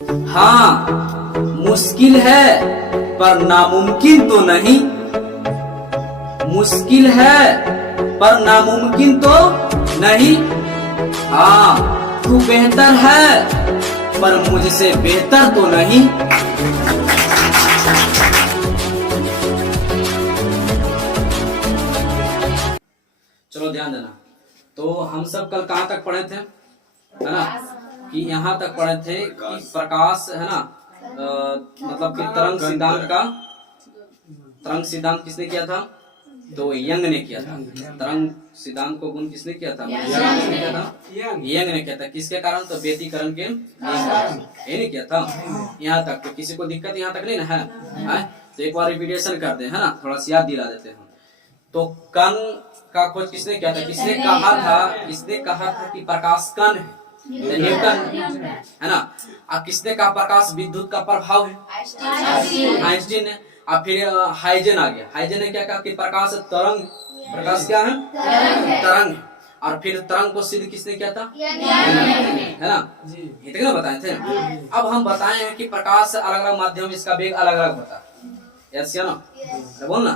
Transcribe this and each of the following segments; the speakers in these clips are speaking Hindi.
हाँ, मुश्किल है पर नामुमकिन तो नहीं। मुश्किल है पर नामुमकिन तो नहीं। हाँ, तू बेहतर है पर मुझसे बेहतर तो नहीं। चलो ध्यान देना। तो हम सब कल कहाँ तक पढ़े थे, है ना, कि यहाँ तक पढ़े थे कि प्रकाश, है ना, मतलब कि तरंग सिद्धांत किसने किया था? तो यंग ने किया था। तरंग सिद्धांत को गुण किसने किया था? यंग ने किया था। किसके कारण? तो व्यतिकरण के ये नहीं किया था। यहाँ तक तो किसी को दिक्कत यहाँ तक नहीं ना है? तो एक बार रिपीटेशन करते हैं, है ना, थोड़ा सा याद दिला देते हैं। तो कण का खोज किसने किया था? किसने कहा था कि प्रकाश कण है? न्यूटन, है ना। अब किसने कहा प्रकाश विद्युत का प्रभाव है? आइंस्टीन ने। अब फिर हाइजन आ गया। हाइजन ने क्या कहा कि प्रकाश तरंग, प्रकाश क्या है? तरंग। और फिर तरंग को सिद्ध किसने किया था? है ना, इतने ना बताए थे। अब हम बताए हैं कि प्रकाश अलग अलग माध्यम, इसका वेग अलग अलग होता है। यस या ना, बोलना।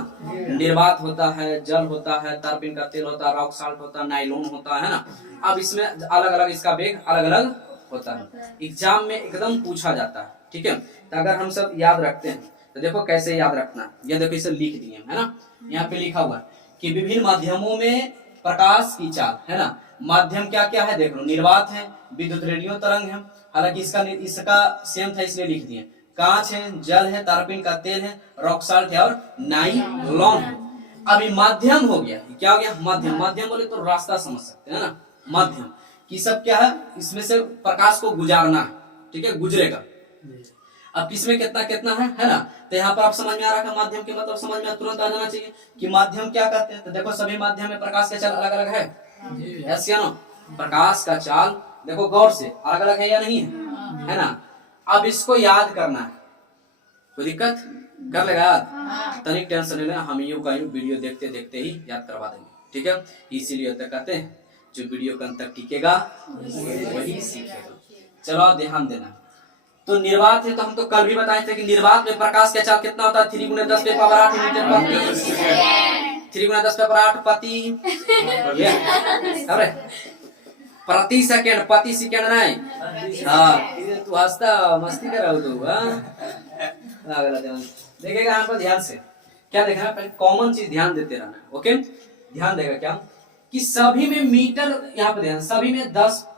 निर्वात होता है, जल होता है, तारपीन का तेल होता है, रॉक साल्ट होता है, नाइलॉन होता है ना। अब इसमें अलग अलग इसका वेग अलग अलग होता है। एग्जाम में एकदम पूछा जाता है, ठीक है। तो अगर हम सब याद रखते हैं तो देखो कैसे याद रखना। ये देखो इसे लिख दिए, है ना। यहाँ पे लिखा हुआ कि विभिन्न माध्यमों में प्रकाश की चाल, है ना। माध्यम क्या क्या है देख लो, निर्वात है, विद्युत रेडियो तरंग है। हालांकि इसका सेम था इसलिए लिख दिए। कांच है, जल है, तारपीन का तेल है, रॉक साल्ट है और नाइलॉन है। अभी माध्यम हो गया, क्या हो गया? माध्यम। माध्यम बोले तो रास्ता समझ सकते हैं ना। माध्यम की सब क्या है? इसमें से प्रकाश को गुजारना है, ठीक है, गुजरेगा। अब किसमें कितना कितना है ना। तो यहाँ पर आप समझ में आ रहा है माध्यम के मतलब समझ में तुरंत आ जाना चाहिए कि माध्यम क्या करते हैं। तो देखो सभी माध्यम में प्रकाश का चाल अलग अलग है, यस या नो। प्रकाश का चाल देखो गौर से अलग अलग है या नहीं है ना। अब इसको याद करना है, कोई दिक्कत कर लेगा याद? तनिक टेंशन नहीं लेना, हम यू का वीडियो देखते देखते ही याद करवा देंगे, ठीक है। इसीलिए तो कहते हैं जो वीडियो के अंत तक टिकेगा वही सीखेगा। चलो ध्यान देना। तो निर्वात है, तो हम तो कल भी बताए थे कि निर्वात में प्रकाश का चाल कितना होता है? 3 × 10⁸ मीटर प्रति 3 × 10⁸ प्रति सेकेंड, प्रति सेकेंड नहीं। हाँ, तू हंसता मस्ती कर रहा हो तू, देखेगा यहाँ पर ध्यान से। क्या देखना है? कॉमन चीज ध्यान देते रहना, ओके। ध्यान देगा क्या कि सभी में मीटर, यहाँ पे ध्यान, सभी में 10⁸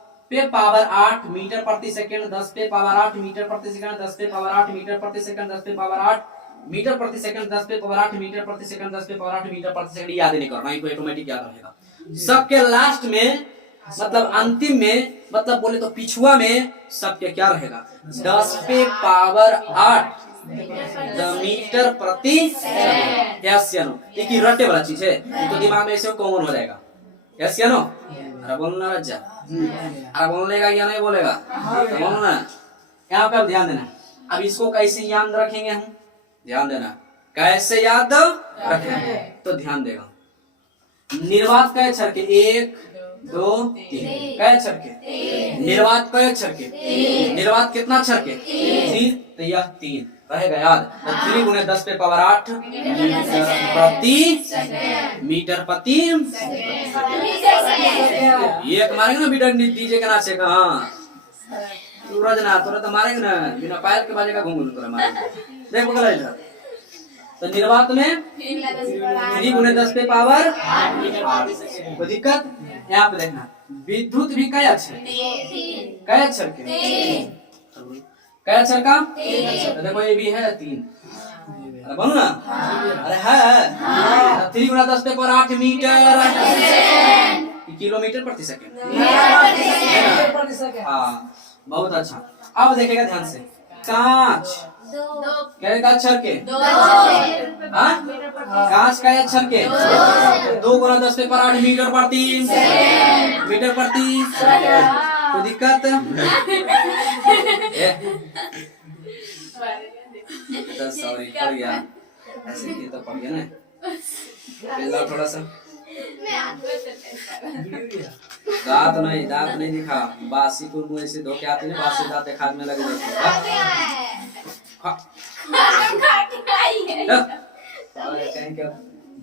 मीटर प्रति सेकेंड, 10⁸ मीटर प्रति सेकेंड, 10⁸ मीटर प्रति सेकेंड, 10⁸ मीटर प्रति सेकेंड, 10⁸ मीटर प्रति सेकेंड, 10⁸ मीटर प्रति सेकेंड। याद नहीं करना, ये ऑटोमेटिक याद रहेगा। सबके लास्ट में मतलब अंतिम में, मतलब बोले तो पिछुआ में सबके क्या रहेगा? 10⁸ मीटर प्रति यस या नो। एक ही रटे वाला चीज है, तो दिमाग में ऐसे कॉमन हो जाएगा, यस या नो। अरे बोलना रज्जा, अरे बोलने या नहीं बोलेगा तो बोलना। यहाँ पर ध्यान देना। अब इसको कैसे याद रखेंगे हम? ध्यान देना, कैसे याद रखेंगे तो ध्यान देगा। निर्वात का अक्षर के 1 2 3 कै अक्षर के? निर्वात कै अक्षर के? निर्वात कितना अक्षर के? 3। तो यह 3 रहेगा याद। 3 × 10⁸ मीटर प्रति ये मारेंगे ना मीटर डीजे के नाचे का। हाँ सूरज ना तोरा तो मारेंगे ना, बिना पैर के बाजे का घूम तोरा मारेंगे। देख बगल इधर। तो निर्वात में 3 × 10⁸ कोई दिक्कत? यहाँ पे देखना, विद्युत भी कै अक्षर? कै अक्षर के? कै अक्षर का? तो देखो ये भी है 3। अरे बोलो ना, अरे है 3 × 10⁸ मीटर किलोमीटर प्रति सेकेंड। हाँ बहुत अच्छा। अब देखेगा ध्यान से, कांच क्या का अक्षर के? कांच का अक्षर के? 2 × 10⁸ मीटर प्रति कोई दिक्कत? सॉरी पढ़ गया, ऐसे किया तो पढ़ गया ना, थोड़ा सा दांत नहीं दिखा, बासी को मुंह से धो के आते ना, बासी दांत एक हाथ में लगे कहीं क्या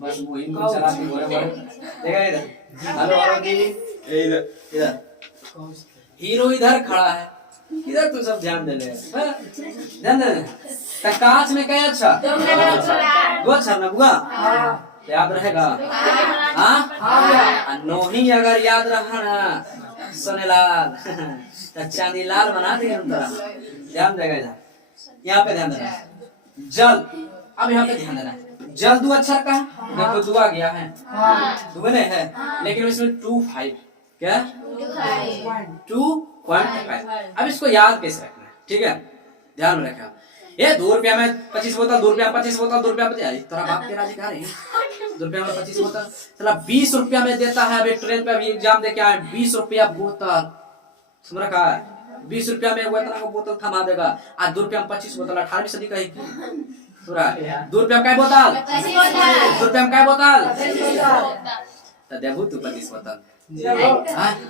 बस मुहिम को चलाती बोले देखा इधर, हेलो हेलो दीदी, इधर इधर हीरो इधर खड़ा है, इधर तू सब ध्यान दे ले, ध्यान दे ले। कांच में क्या अच्छा दो अच्छा ना बुआ याद रहेगा, हाँ नोही अगर याद रहा ना सोनेलाल तो चांदी लाल बना दिए हम तरह। ध्यान देगा इधर, यहाँ पे ध्यान देना, जल, अब यहाँ पे ध्यान देना, जल दो अक्षर का, देखो दुआ गया है, दुआ नहीं है, लेकिन इसमें 2.5 क्या 2.5। अब इसको याद कैसे रखना है, ठीक है, ध्यान में रखा। ये 2 रुपया में 25 बोतल, 2 रुपया 25 बोतल, 2 रुपया 25, तेरा बाप के राजी कह रहे हैं 2 रुपया में 25 बोतल, चला 20 रुपया में देता है। अभी ट्रेन पे अभी एग्जाम दे के आए, 20 रुपया बोतल सुन रखा है, 20 रुपया में वो इतना का बोतल थमा देगा। आज 2 रुपया में 25 बोतल, 18वीं सदी का है पूरा। 2 रुपया में क्या बोतल, 2 रुपया में क्या बोतल, तो देबू तू 25 बोतल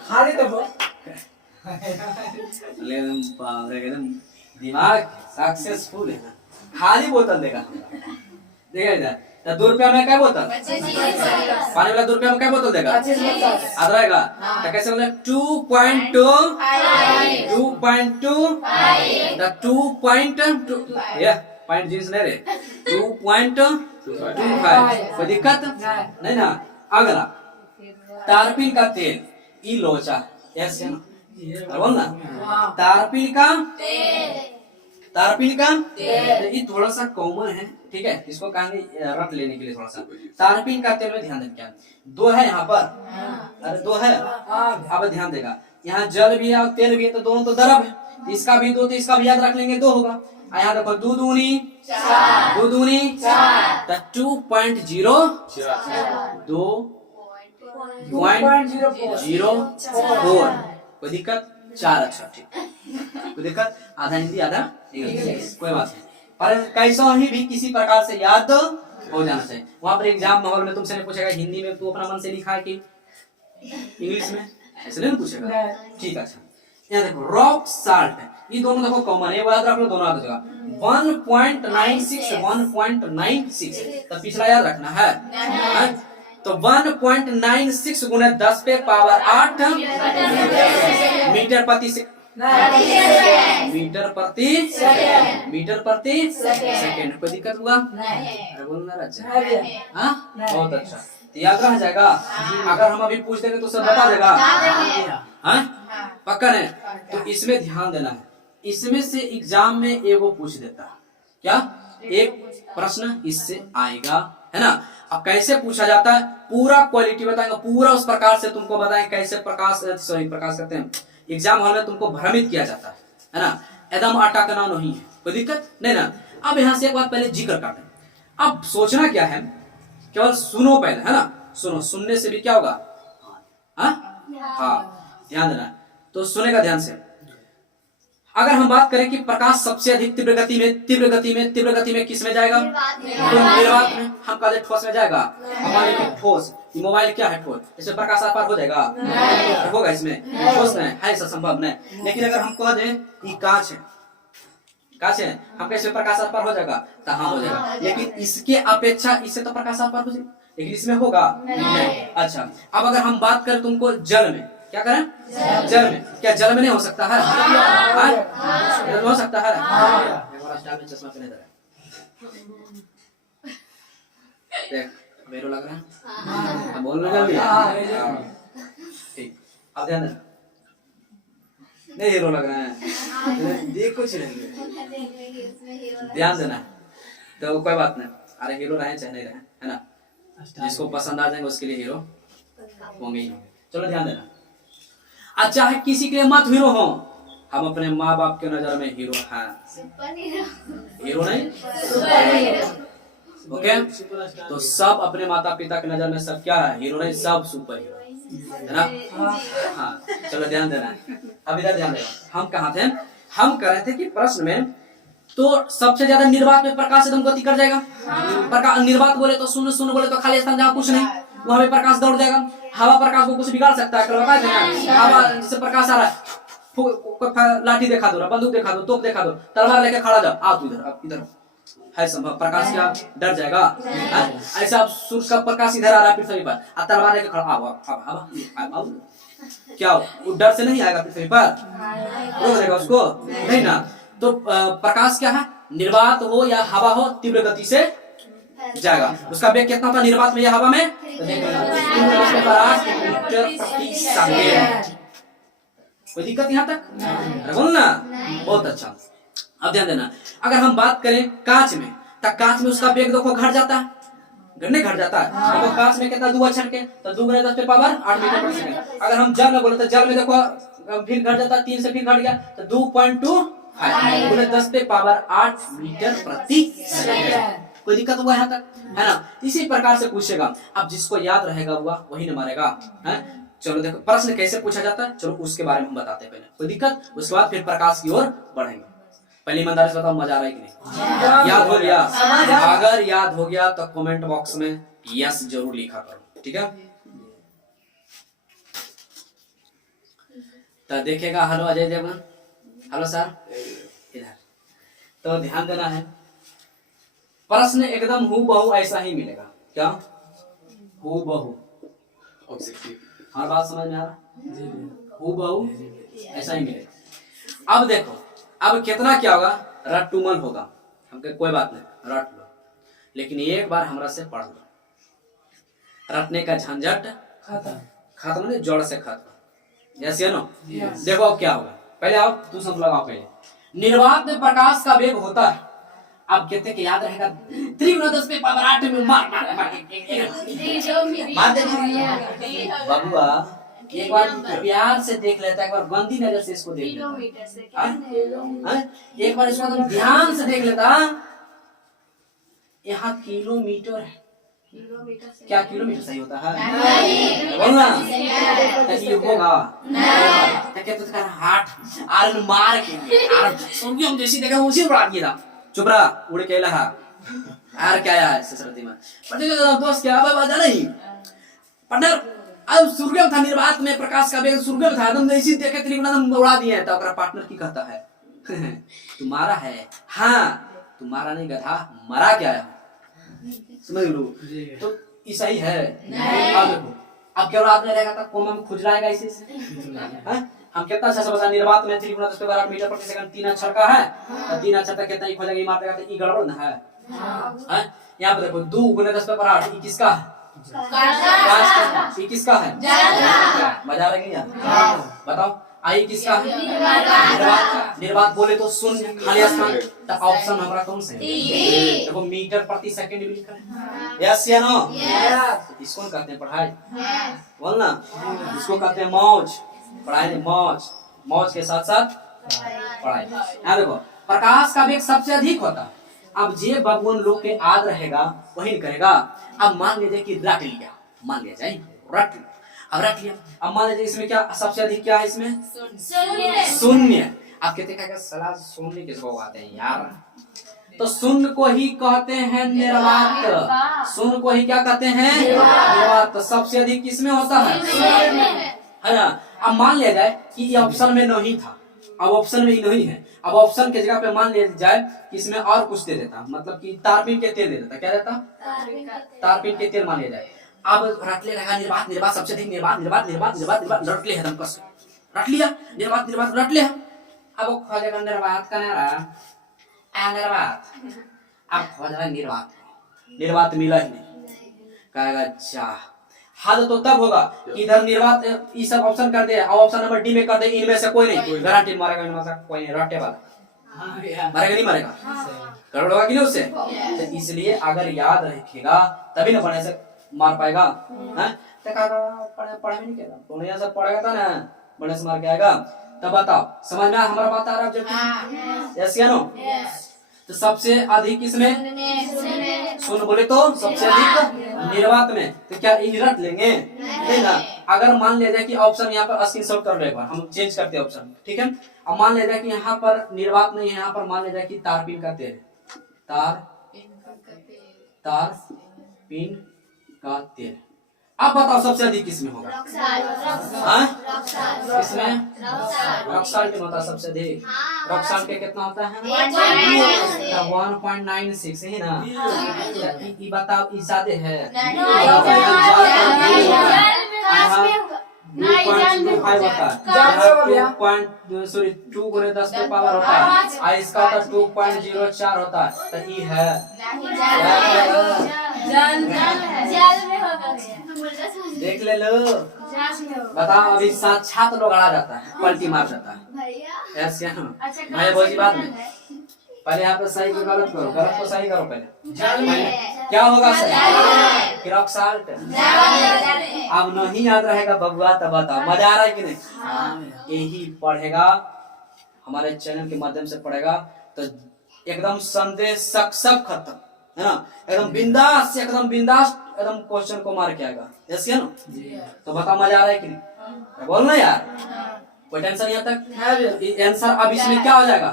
खाली तो एकदम दिमाग सक्सेसफुल है ना, खाली बोतल देगा देगा इधर। तो 2 रुपया में क्या बोतल, पानी वाला 2 रुपया में क्या बोतल देगा, याद रहेगा। तो कैसे बोले 2.2 ये पॉइंट जींस नहीं रे, 2.25 कोई दिक्कत नहीं ना। अगला तारपीन का तेल, ई लोचा ऐसे ना बोल ना, तारपीन का तेल, ये थोड़ा सा कॉमन है, ठीक है, इसको कहेंगे रट लेने के लिए थोड़ा सा। तारपीन का तेल में ध्यान देना, क्या 2 है यहाँ पर, अरे 2 है, अब ध्यान देगा, यहाँ जल भी है और तेल भी है, तो दोनों तो दरब है, इसका भी 2 तो इसका भी याद रख लेंगे 2 होगा। यहाँ देखो 2 दूनी 4, 2.04 कोई दिक्कत, 4 अच्छा ठीक, कोई दिक्कत, आधा हिंदी आधा इंग्लिश कोई बात नहीं, पर कैसा भी किसी प्रकार से याद हो जाना चाहिए। वहां पर एग्जाम माहौल में तुमसे नहीं पूछेगा हिंदी में तू अपना मन से लिखा है कि इंग्लिश में, ऐसे नहीं पूछेगा, ठीक है। अच्छा यहाँ देखो रॉक साल्ट, ये दोनों देखो कॉमन है, याद रख लो दोनों याद हो जाएगा। 1.96 तो पिछला याद रखना है, तो 1.96 गुने 10 पे पावर 8 मीटर प्रति सेकंड। कोई दिक्कत हुआ, अरे बोलना अच्छा, हाँ बहुत अच्छा, तो याद रह जाएगा। अगर हम अभी पूछ देंगे तो सब बता देगा, हाँ पक्का नहीं। तो इसमें ध्यान देना है, इसमें से एग्जाम में एगो पूछ देता है, क्या एक प्रश्न इससे आएगा, है ना। अब कैसे पूछा जाता है पूरा क्वालिटी बताएंगे, पूरा उस प्रकार से तुमको बताएं कैसे प्रकाश करते हैं एग्जाम हॉल में, तुमको भ्रमित किया जाता है ना, एकदम आटा का नाम नहीं है, कोई दिक्कत नहीं ना। अब यहाँ से एक बात पहले जिक्र करते हैं, अब सोचना क्या है, केवल सुनो पहले, है ना, सुनो, सुनने से भी क्या होगा, हाँ ध्यान देना, तो सुनेगा ध्यान से। अगर हम बात करें कि प्रकाश सबसे अधिक तीव्र गति में किस में जाएगा, तो निर्वात में, हम कहते ठोस में जाएगा। हमारे ठोस, मोबाइल क्या है ठोस, इसमें प्रकाश आर पार हो जाएगा, होगा इसमें ठोस नहीं है, ऐसा संभव नहीं। लेकिन अगर हम कह दें कि कांच है, हम कैसे प्रकाश आर पार हो जाएगा, तो हाँ हो जाएगा, लेकिन इसके अपेक्षा इससे तो प्रकाश आर पार हो जाएगा, लेकिन इसमें होगा नहीं। अच्छा अब अगर हम बात करें तुमको जल में, क्या करें, जल में, क्या जल में नहीं हो सकता है, जल में हो सकता है, चश्मा पहने देख मेरे लग रहा है, बोल रहे जल्दी, ठीक, अब ध्यान देना, नहीं हीरो लग रहा है, देख कुछ नहीं, ध्यान देना, तो कोई बात नहीं, अरे हीरो रहे चाहे नहीं रहे, है ना, जिसको पसंद आ जाएंगे उसके लिए हीरो होंगे ही होंगे। चलो ध्यान देना, अच्छा है किसी के लिए मत हीरो हो, हम अपने माँ बाप के नजर में हीरो हैं, हीरो नहीं ओके, तो सब अपने माता पिता के नजर में सब क्या है, हीरो नहीं, सब सुपर हीरो है ना। हाँ चलो ध्यान देना, अब इधर ध्यान देना, हम कहाँ थे, हम कह रहे थे कि प्रश्न में तो सबसे ज्यादा निर्वात में प्रकाश एकदम गति कर जाएगा, प्रकाश निर्वात बोले तो शून्य बोले तो खाली स्थान जहाँ कुछ नहीं, वहां पे प्रकाश दौड़ जाएगा। हवा प्रकाश को कुछ बिगाड़ सकता है? कल बताए थे ना, हवा जिससे प्रकाश आ रहा है, लाठी दिखा दो, बंदूक दिखा दो, तोप दिखा दो, तलवार लेके खड़ा जाओ, आओ तू इधर, अब इधर है संभव? प्रकाश क्या डर जाएगा? ऐसा आप सूर्य का प्रकाश इधर आ रहा है पृथ्वी पर, आप तलवार लेके खड़ा, आओ, क्या वो डर से नहीं आएगा पृथ्वी पर? रोक देगा उसको? नहीं ना। तो प्रकाश क्या है? निर्वात हो या हवा हो, तीव्र गति से जाएगा। उसका वेग कितना होता है निर्वात में या हवा में? कोई दिक्कत यहाँ तक? बोलना बहुत अच्छा। अब ध्यान देना, अगर हम बात करें कांच में, तो कांच में उसका वेग देखो घट जाता है, घट जाता है। तो कांच में कितना 2 छटके, तो 2 × 10⁻⁸ 8 मीटर प्रति सेकंड। अगर हम जल में बोले तो जल में देखो फिर घट जाता है, 3 से फिर घट गया तो 2.25 × 10⁸ मीटर प्रति सेकंड। कोई दिक्कत हुआ यहाँ तक? है ना। इसी प्रकार से पूछेगा, अब जिसको याद रहेगा हुआ वही न मारेगा। है चलो देखो प्रश्न कैसे पूछा जाता है, चलो उसके बारे में हम बताते हैं पहले। कोई दिक्कत? उसके बाद फिर प्रकाश की ओर बढ़ेंगे। पहली ईमानदारी से बताओ, मजा आ रहा है कि नहीं? याद हो गया? अगर याद हो गया तो कमेंट बॉक्स में यस जरूर लिखा करो, ठीक है। तो देखेगा, hello Ajay Devgan, hello sir, इधर। तो ध्यान देना है, प्रश्न एकदम हूबहू ऐसा ही मिलेगा। क्या? हूबहू। हर बात समझ में आ रहा? हूबहू ऐसा ही मिलेगा। अब देखो, अब कितना क्या होगा, रट्टुमल होगा, हमके कोई बात नहीं, रट लो, लेकिन एक बार हमरा से पढ़ लो। रटने का झंझट खत्म, नहीं जड़ से खत्म। यस या नो? देखो अब क्या होगा, पहले आओ तू सब लगाओ। पहले निर्वात में प्रकाश का वेग होता है, अब कहते कि याद रहेगा 3 × 10⁸ में मार बबुआ। एक बार प्यार से देख लेता है, एक बार गंदी नजर से इसको देख लेता, एक बार इसको तुम ध्यान से देख लेता। यहाँ किलोमीटर है, क्या किलोमीटर सही होता है? बोलना होगा हाथ आर मार के हम जैसी देखा उसी बढ़ा दिया था। चुप रहा, उड़ के लहा यार, क्या है सरस्वती में दोस्त, क्या बात नहीं पार्टनर। अब सूर्य था निर्वात में प्रकाश का वेग सूर्य था, तुम ऐसी देखे त्रिगुण उड़ा दिए, तो अगर पार्टनर की कहता है तुम्हारा है, हाँ तुम्हारा नहीं गधा, मरा क्या है, समझ लो। तो ऐसा ही है। अब देखो, अब क्या रात में रहेगा, कोमा में खुजलाएगा इसी से। हम कितना अच्छा बता, निर्वात में 3 × 10⁻⁸ मीटर प्रति सेकंड 3 अक्षर का है, तो 3 अक्षर तक कितना ही खोजेगा, ये मार देगा, तो ये गड़बड़ ना है। यहाँ पे देखो 2 × 10⁸ किसका है? ये किसका है? मजा आ रही है? बताओ, आई किसका है? निर्वात बोले तो शून्य खाली स्थान, तो ऑप्शन हमारा कौन सा है? देखो मीटर प्रति सेकंड भी लिखा है। यस या नो? इसको कहते हैं पढ़ाई, बोलना। इसको कहते हैं मौज, पढ़ाई नहीं, मौज। मौज के साथ साथ पढ़ाई। यहाँ देखो, प्रकाश का वेग सबसे अधिक होता है। अब जे भगवान लोग के याद रहेगा वही करेगा। अब मान लीजिए कि रट लिया, मान लिया जाए रट, अब रट लिया, अब मान लीजिए इसमें क्या सबसे अधिक क्या है? इसमें शून्य। आप कहते हैं सलाह शून्य किसको कहते हैं यार? तो शून्य को ही कहते हैं निर्वात। शून्य को ही क्या कहते हैं? निर्वात। तो सबसे अधिक किसमें होता है ना। अब मान लिया जाए कि ये ऑप्शन में नहीं था, अब ऑप्शन में ही नहीं है, अब ऑप्शन के जगह पे मान लिया जाए कि इसमें और कुछ दे देता, मतलब कि तारपीन के तेल दे देता। क्या देता? तारपीन के तेल मान लिया जाए। अब रट ले रहेगा निर्वात, निर्वात सबसे अधिक, निर्वात निर्वात निर्वात निर्वात निर्वात, रट ले एकदम कस, रट लिया निर्वात निर्वात, रट ले। अब वो खोजेगा निर्वात का निर्वात, अब खोजेगा निर्वात, निर्वात मिला ही नहीं, कहेगा जा। हद तो तब होगा कि इधर निर्वात ये सब ऑप्शन कर दे, और ऑप्शन नंबर डी में कर दे, इनमें से कोई नहीं, गारंटी मारेगा, कोई नहीं, रट्टे वाला मारेगा नहीं मारेगा, गड़बड़ होगा कि नहीं उससे। तो इसलिए अगर याद रखेगा तभी ना पढ़ने से मार पाएगा। पढ़े भी नहीं किया तो नहीं सब पढ़ेगा था ना, पढ़ने से मार के आएगा। तब बताओ समझ में हमारा बात आ रहा है? यस या नो? तो सबसे अधिक किसमें? शून्य बोले तो सबसे अधिक निर्वात में। तो क्या ये रट लेंगे? नहीं ना। अगर मान लिया जाए कि ऑप्शन यहाँ पर स्क्रीनशॉट कर लो, एक बार हम चेंज करते हैं ऑप्शन, ठीक है। अब मान लिया जाए कि यहाँ पर निर्वात नहीं है, यहाँ पर मान लिया जाए कि तारपीन का तेल, तारपीन का तेल। अब बताओ सबसे अधिक किसमें होगा? हाँ? किसमें? रॉक साल्ट में होता है सबसे अधिक। रॉक साल्ट के कितना होता है? 1.96 है ना। ये बताओ ये ज्यादा है? 2.25 होता है। 2 गुने 10 के पावर होता है। इसका होता है 2.04 होता है। तो ये है देख ले लो। बताओ अभी साक्षात लोग आ जाता है, पलटी मार जाता है ऐसे ना भाई। बोझी बात में पहले यहाँ पे सही को गलत करो, गलत को सही करो पहले। क्या होगा सही? Rock salt. अब नहीं याद रहेगा बबुआ तब बताओ मजा आ रहा है कि नहीं? यही पढ़ेगा हमारे चैनल के माध्यम से पढ़ेगा तो एकदम संदेश सब खत्म है ना। एकदम बिंदास एकदम क्वेश्चन को मार के आएगा ऐसे ना। तो बताओ मजा आ रहा है कि नहीं? बोल ना यार, कोई टेंशन यहाँ तक। आंसर अब इसमें क्या हो जाएगा?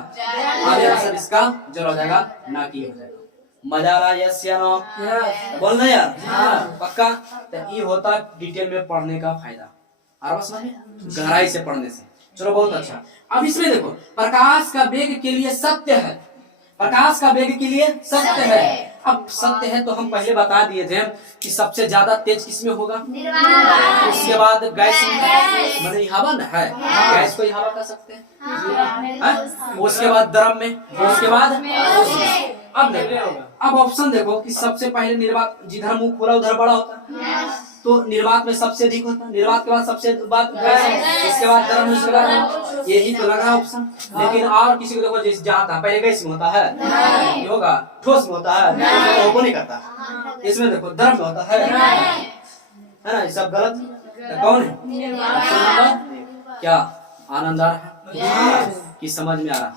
आंसर इसका जल हो जाएगा ना की हो जाएगा। मजा आ रहा है यस या नो? बोल ना यार पक्का। तो ये होता डिटेल में पढ़ने का फायदा और बस गहराई से पढ़ने से। चलो बहुत अच्छा। अब इसमें देखो प्रकाश का वेग के लिए सत्य है, प्रकाश का वेग के लिए सत्य है। अब सत्य है तो हम पहले बता दिए थे कि सबसे ज्यादा तेज किसमें होगा? उसके बाद गैस मतलब हवा ना है, गैस को हवा कर सकते हैं। उसके बाद द्रव में, उसके बाद अब ऑप्शन देखो कि सबसे पहले निर्वात, जिधर मुंह खोला उधर बड़ा होता है तो निर्वात में सबसे अधिक होता है। निर्वात के बाद सबसे बाद गैस, इसके बाद द्रव में, उसके बाद यही तो लग रहा है ऑप्शन। लेकिन और किसी को देखो जैसे जाता है पहले गैस में होता है, ये होगा ठोस में होता है, वो नहीं करता। इसमें देखो द्रव में होता है ना। ये सब गलत। तो कौन है? क्या आनंद आ रहा है कि समझ में आ रहा है?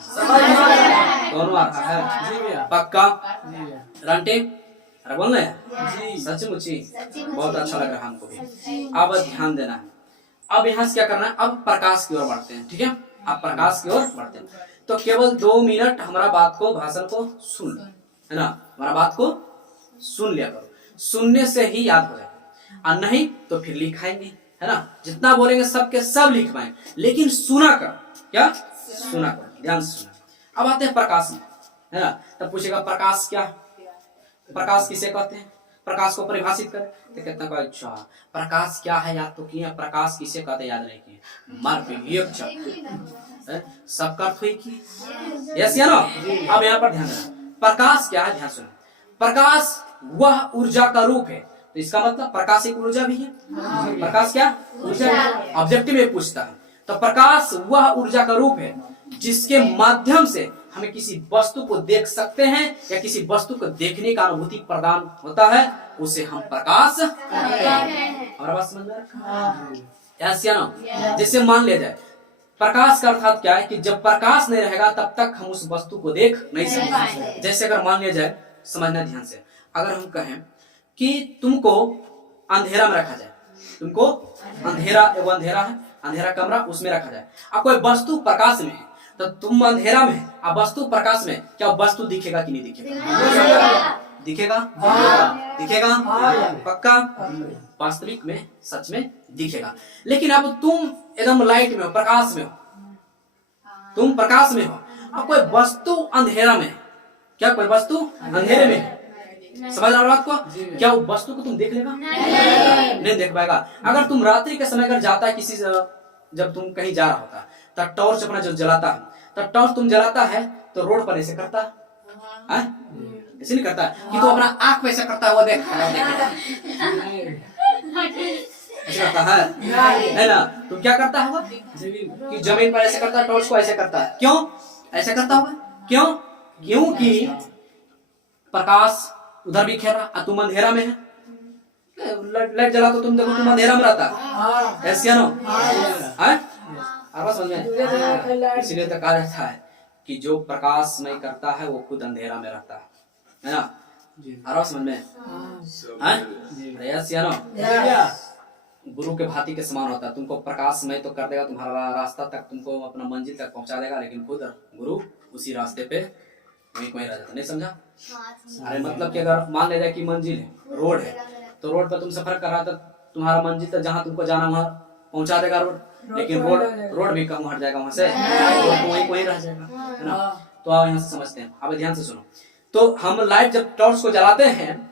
दोनों आ रहा है पक्का। रंटे अरे बोल रहे हैं सचमुची बहुत अच्छा लग रहा है हमको भी। अब ध्यान देना है। अब यहाँ से क्या करना है? अब प्रकाश की ओर बढ़ते हैं, ठीक है? अब प्रकाश की ओर बढ़ते हैं तो केवल 2 मिनट हमारा बात को, भाषण को सुन लो है ना। हमारा बात को सुन लिया करो, सुनने से ही याद हो जाएगा और नहीं तो फिर लिखाएंगे है ना। जितना बोलेंगे सबके सब लिख पाएंगे, लेकिन सुना कर, क्या सुना कर, ध्यान से सुना। अब आते हैं प्रकाश में है ना। तब पूछेगा प्रकाश क्या, प्रकाश किसे कहते हैं? प्रकाश को परिभाषित कर तो कहता है अच्छा प्रकाश क्या है याद तो किया, प्रकाश किसे कहते याद नहीं किए, मार पे सबका अर्थ हुई की यस या नो। अब यहाँ पर ध्यान देना प्रकाश क्या है, ध्यान सुनो। प्रकाश वह ऊर्जा का रूप है, तो इसका मतलब प्रकाश एक ऊर्जा भी है। प्रकाश क्या ऊर्जा? ऑब्जेक्टिव में पूछता है तो प्रकाश वह ऊर्जा का रूप है जिसके माध्यम से हमें किसी वस्तु को देख सकते हैं या किसी वस्तु को देखने का अनुभूति प्रदान होता है, उसे हम प्रकाश कहते हैं। और बात समझ में आ रहा? जैसे मान लिया जाए प्रकाश का अर्थात क्या है कि जब प्रकाश नहीं रहेगा तब तक हम उस वस्तु को देख नहीं सकते। जैसे अगर मान लिया जाए, समझना ध्यान से, अगर हम कहें कि तुमको अंधेरा में रखा जाए, तुमको अंधेरा है, अंधेरा कमरा, उसमें रखा जाए, अब कोई वस्तु प्रकाश में है तो तुम अंधेरा में, अब वस्तु प्रकाश में, क्या वस्तु दिखेगा कि नहीं दिखेगा? दिखेगा, दिखेगा पक्का, वास्तविक में सच में दिखेगा। लेकिन अब तुम एकदम लाइट में हो, प्रकाश में हो, तुम प्रकाश में हो, अब कोई वस्तु अंधेरा में, क्या कोई वस्तु अंधेरे में है, समझ रहा बात को? क्या वो वस्तु को तुम देख लेगा? नहीं देख पाएगा। अगर तुम रात्रि के समय अगर जाता है किसी, जब तुम कहीं जा रहा होता है तो टॉर्च अपना जो जलाता है, तो टॉर्च तुम जलाता है तो रोड पर ऐसे करता है, ऐसे नहीं करता कि तो अपना आंख पे ऐसे करता है, वो देख ऐसे करता है ना। तुम क्या करता है वो कि जमीन पर ऐसे करता है, टॉर्च को ऐसे करता है। क्यों ऐसे करता होगा? क्यों? क्योंकि प्रकाश उधर भी खेल रहा, तुम अंधेरा में है, लाइट जला तो तुम देखो तुम अंधेरा में रहता है, ऐसे नो समझ में। इसलिए तो कहा जाता है कि जो प्रकाश नहीं करता है वो खुद अंधेरा में रहता है ना। आराम समझ में नो। गुरु के भांति के समान होता है, तुमको प्रकाशमय तो कर देगा, तुम्हारा रास्ता तक तुमको अपना मंजिल तक पहुंचा देगा, लेकिन खुद गुरु उसी रास्ते पे वहीं रह जाता। नहीं समझा? अरे मतलब कि अगर मान ले जाए कि मंजिल है, रोड है, तो रोड पर तुम सफर कर रहा था तुम्हारा मंजिल तक जहाँ तुमको जाना वहाँ पहुंचा देगा रोड, लेकिन रोड भी कम हट जाएगा वहां से, रोड वहीं वहीं रह जाएगा, है ना। तो आप यहाँ से समझते हैं, अब ध्यान से सुनो। तो हम लाइट जब टॉर्च को जलाते हैं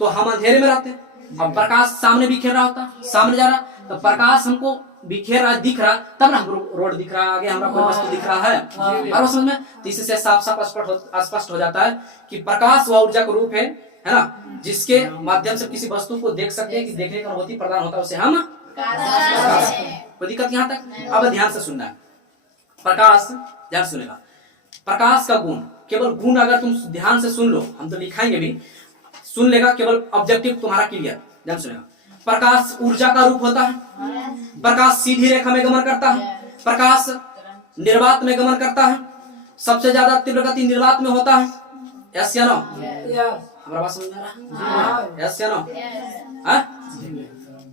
तो हम अंधेरे में रहते हैं, अब प्रकाश सामने बिखेर रहा होता, सामने जा रहा, तो प्रकाश हमको बिखेर रहा दिख रहा, तब ना रोड दिख रहा, आगे हमारा कोई वस्तु दिख रहा है, और समझ में। तो इससे साफ साफ स्पष्ट हो जाता है कि प्रकाश वह ऊर्जा का रूप है ना, जिसके माध्यम से किसी वस्तु को देख सकते हैं, कि देखने का अनुभूति प्रदान होता है, उसे हम कोई दिक्कत यहाँ तक। अब ध्यान से सुनना है, प्रकाश, ध्यान सुनेगा, प्रकाश का गुण, केवल गुण अगर तुम ध्यान से सुन लो, हम तो लिखाएंगे भी, सुन लेगा, केवल ऑब्जेक्टिव तुम्हारा क्लियर, ध्यान सुनेगा। प्रकाश ऊर्जा का रूप होता है, प्रकाश सीधी रेखा में गमन करता है, प्रकाश निर्वात में गमन करता है, सबसे ज्यादा तीव्र गति निर्वात में होता है, यस या नो? हमारा बात समझ में आ रहा है? यस या नो?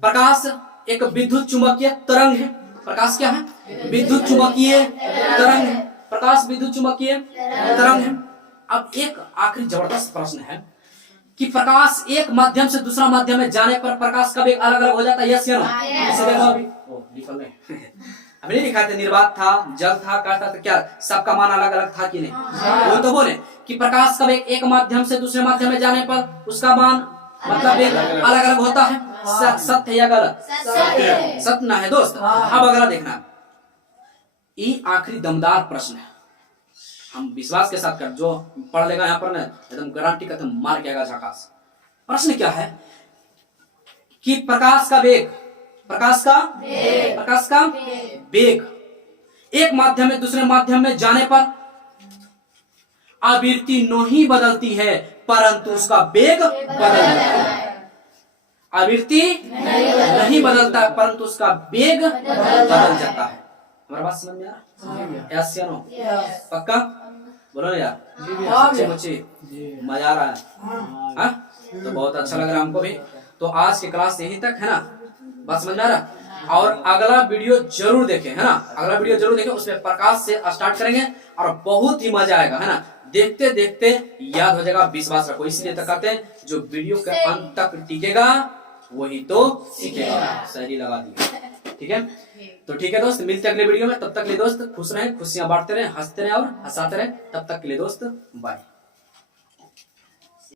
प्रकाश एक विद्युत चुंबकीय तरंग है, प्रकाश क्या है? विद्युत चुंबकीय तरंग है, प्रकाश विद्युत चुंबकीय तरंग है। अब एक आखिरी जबरदस्त प्रश्न है कि प्रकाश एक माध्यम से दूसरा माध्यम में जाने पर प्रकाश का वेग अलग अलग हो जाता है, यस या नो? अभी नहीं लिखा था, निर्वात था, जल था, काट था, तो क्या सबका मान अलग अलग था कि नहीं? वो तो बोले कि प्रकाश का वेग एक माध्यम से दूसरे माध्यम में जाने पर उसका मान मतलब वेग अलग अलग होता है, सत्य या गलत? सत्य ना है दोस्त। अब अगला देखना, ये आखिरी दमदार प्रश्न है, हम विश्वास के साथ कर, जो पढ़ लेगा यहाँ पर ना एकदम गारंटी करते मार के आएगा झकास। प्रश्न क्या है कि प्रकाश का वेग, प्रकाश का वेग एक माध्यम में दूसरे माध्यम में जाने पर आवृत्ति नहीं बदलती है, परंतु उसका वेग बदल जाता है। आवृत्ति नहीं बदलता है, परंतु उसका वेग बदल जाता है। हमारा बात समझ में आ रहा? यस या नो? पक्का बोलो यार, सच्ची मजा आ रहा है, तो बहुत अच्छा लग रहा है हमको भी। तो आज की क्लास यहीं तक है ना, बात समझ में आ रहा? और अगला वीडियो जरूर देखें, है ना, अगला वीडियो जरूर देखें, उसमें प्रकाश से स्टार्ट करेंगे और बहुत ही मजा आएगा, है ना। देखते देखते याद हो जाएगा, विश्वास रखो, इसलिए तो कहते हैं जो वीडियो के अंत तक टिकेगा वही तो सीखेगा। शायरी लगा दी, ठीक है। तो ठीक है दोस्त, मिलते हैं अगले वीडियो में, तब तक के लिए दोस्त खुश रहें, खुशियां बांटते रहें, हंसते रहें और हंसाते रहें। तब तक के लिए दोस्त बाय।